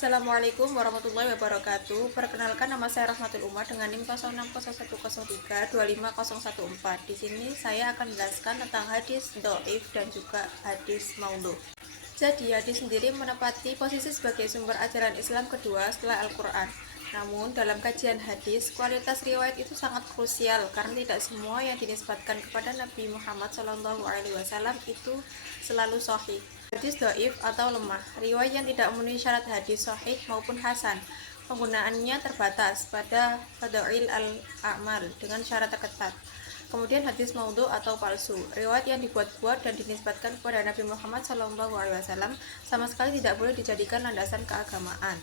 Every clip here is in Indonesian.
Assalamualaikum warahmatullahi wabarakatuh. Perkenalkan, nama saya Rahmatul Umar dengan NIM 060103 25014. Di sini saya akan menjelaskan tentang hadis dhaif dan juga hadis maudhu. Jadi, hadis sendiri menempati posisi sebagai sumber ajaran Islam kedua setelah Al-Quran. Namun, dalam kajian hadis, kualitas riwayat itu sangat krusial karena tidak semua yang dinisbatkan kepada Nabi Muhammad SAW itu selalu sahih. Hadis dhaif atau lemah, riwayat yang tidak memenuhi syarat hadis sahih maupun hasan. Penggunaannya terbatas pada fadail al-a'mal dengan syarat terketat. Kemudian hadis maudhu atau palsu, riwayat yang dibuat-buat dan dinisbatkan kepada Nabi Muhammad SAW sama sekali tidak boleh dijadikan landasan keagamaan.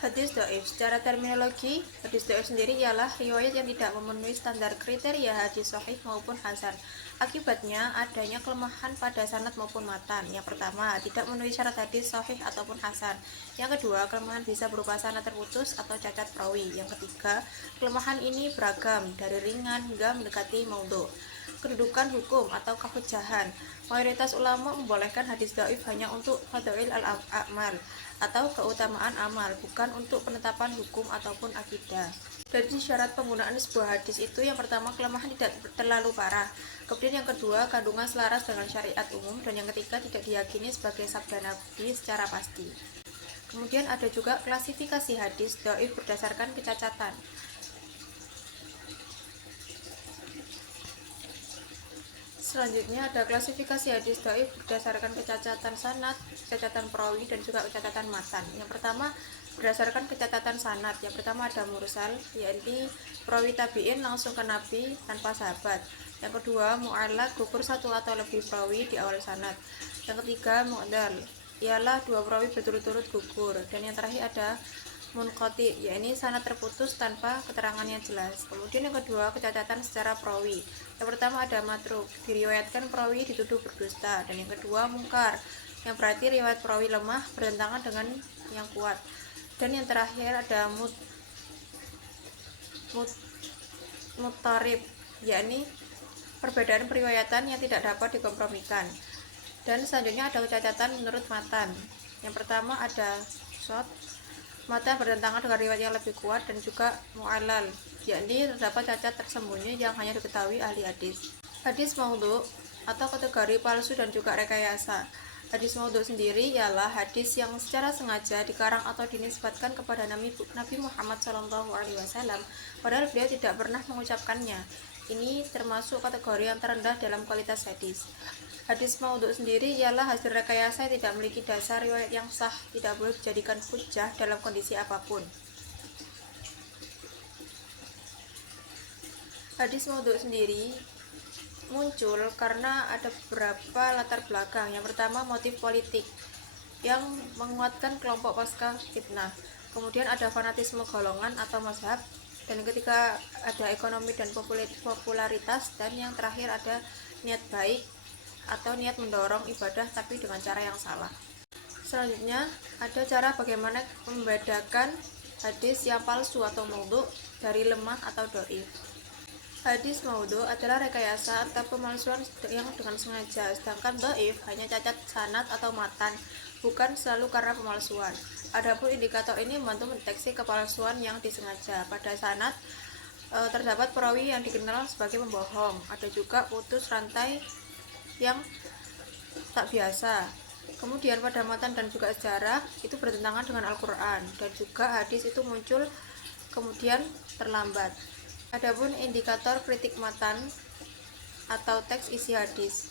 Hadis dhaif, secara terminologi, hadis dhaif sendiri ialah riwayat yang tidak memenuhi standar kriteria hadis sahih maupun hasan. Akibatnya adanya kelemahan pada sanad maupun matan. Yang pertama, tidak memenuhi syarat hadis sahih ataupun hasan. Yang kedua, kelemahan bisa berupa sanad terputus atau cacat perawi. Yang ketiga, kelemahan ini beragam dari ringan hingga mendekati maudhu. Kedudukan hukum atau kehujahan. Mayoritas ulama membolehkan hadis dhaif hanya untuk fadail al-a'mal atau keutamaan amal, bukan untuk penetapan hukum ataupun akidah. Dari syarat penggunaan sebuah hadis itu, yang pertama, kelemahan tidak terlalu parah. Kemudian yang kedua, kandungan selaras dengan syariat umum, dan yang ketiga, tidak diyakini sebagai sabda Nabi secara pasti. Kemudian ada juga klasifikasi hadis dhaif berdasarkan kecacatan. Selanjutnya ada klasifikasi hadis dhaif berdasarkan kecacatan sanad, kecacatan perawi, dan juga kecacatan matan. Yang pertama, berdasarkan kecacatan sanad. Yang pertama ada mursal, yaitu perawi tabi'in langsung ke Nabi tanpa sahabat. Yang kedua, mu'allaq, gugur satu atau lebih perawi di awal sanad. Yang ketiga, mu'dal, ialah dua perawi berturut-turut gugur. Dan yang terakhir ada munqati, yakni sanad terputus tanpa keterangan yang jelas. Kemudian yang kedua, kecacatan secara perawi. Yang pertama ada matruk, diriwayatkan perawi dituduh berdusta. Dan yang kedua, mungkar, yang berarti riwayat perawi lemah bertentangan dengan yang kuat. Dan yang terakhir ada muttarib, yakni perbedaan periwayatan yang tidak dapat dikompromikan. Dan selanjutnya ada kecacatan menurut matan. Yang pertama ada shot, matan bertentangan dengan riwayat yang lebih kuat, dan juga mu'allal, yakni terdapat cacat tersembunyi yang hanya diketahui ahli hadis. Hadis maudhu atau kategori palsu dan juga rekayasa. Hadis maudhu sendiri ialah hadis yang secara sengaja dikarang atau dinisbatkan kepada Nabi Muhammad SAW, padahal beliau tidak pernah mengucapkannya. Ini termasuk kategori yang terendah dalam kualitas hadis. Hadis maudhu sendiri ialah hasil rekayasa yang tidak memiliki dasar riwayat yang sah, tidak boleh dijadikan hujjah dalam kondisi apapun. Hadis maudhu sendiri muncul karena ada beberapa latar belakang. Yang pertama, motif politik yang menguatkan kelompok pasca fitnah. Kemudian ada fanatisme golongan atau mazhab. Dan ketiga ada ekonomi dan popularitas. Dan yang terakhir ada niat baik atau niat mendorong ibadah tapi dengan cara yang salah. Selanjutnya ada cara bagaimana membedakan hadis yang palsu atau maudhu dari lemah atau dhaif. Hadis maudhu adalah rekayasa atau pemalsuan yang dengan sengaja, sedangkan dhaif hanya cacat sanad atau matan, bukan selalu karena pemalsuan. Adapun indikator ini membantu mendeteksi kepalsuan yang disengaja. Pada sanad terdapat perawi yang dikenal sebagai pembohong. Ada juga putus rantai yang tak biasa. Kemudian pada matan dan juga sejarah itu bertentangan dengan Al-Quran, dan juga hadis itu muncul kemudian terlambat. Adapun indikator kritik matan atau teks isi hadis.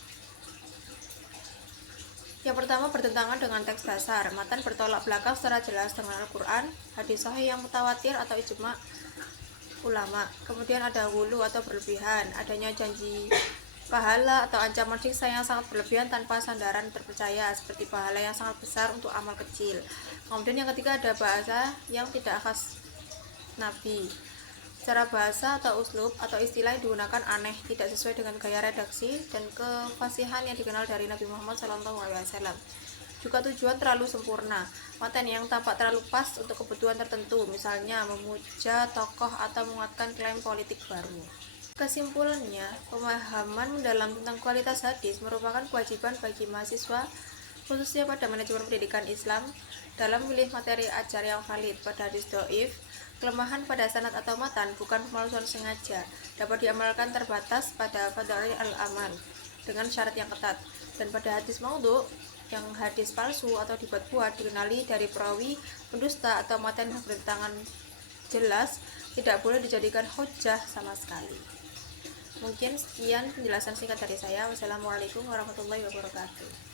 Yang pertama, bertentangan dengan teks dasar. Matan bertolak belakang secara jelas dengan Al-Quran, hadis sahih yang mutawatir atau ijma' ulama. Kemudian ada hulu atau berlebihan, adanya janji pahala atau ancaman siksa yang sangat berlebihan tanpa sandaran terpercaya, seperti pahala yang sangat besar untuk amal kecil. Kemudian yang ketiga ada bahasa yang tidak khas Nabi. Secara bahasa atau uslub atau istilah yang digunakan aneh, tidak sesuai dengan gaya redaksi dan kefasihan yang dikenal dari Nabi Muhammad SAW. Juga tujuan terlalu sempurna, matan yang tampak terlalu pas untuk kebutuhan tertentu, misalnya memuja tokoh atau menguatkan klaim politik baru. Kesimpulannya, pemahaman mendalam tentang kualitas hadis merupakan kewajiban bagi mahasiswa, khususnya pada manajemen pendidikan Islam, Dalam memilih materi ajar yang valid pada hadis do'if, kelemahan pada sanad atau matan bukan pemalsuan sengaja, dapat diamalkan terbatas pada fadha'il al-amal dengan syarat yang ketat. Dan pada hadis maudhu, yang hadis palsu atau dibuat-buat dikenali dari perawi pendusta atau matan yang bertentangan jelas, tidak boleh dijadikan hujjah sama sekali. Mungkin sekian penjelasan singkat dari saya. Wassalamualaikum warahmatullahi wabarakatuh.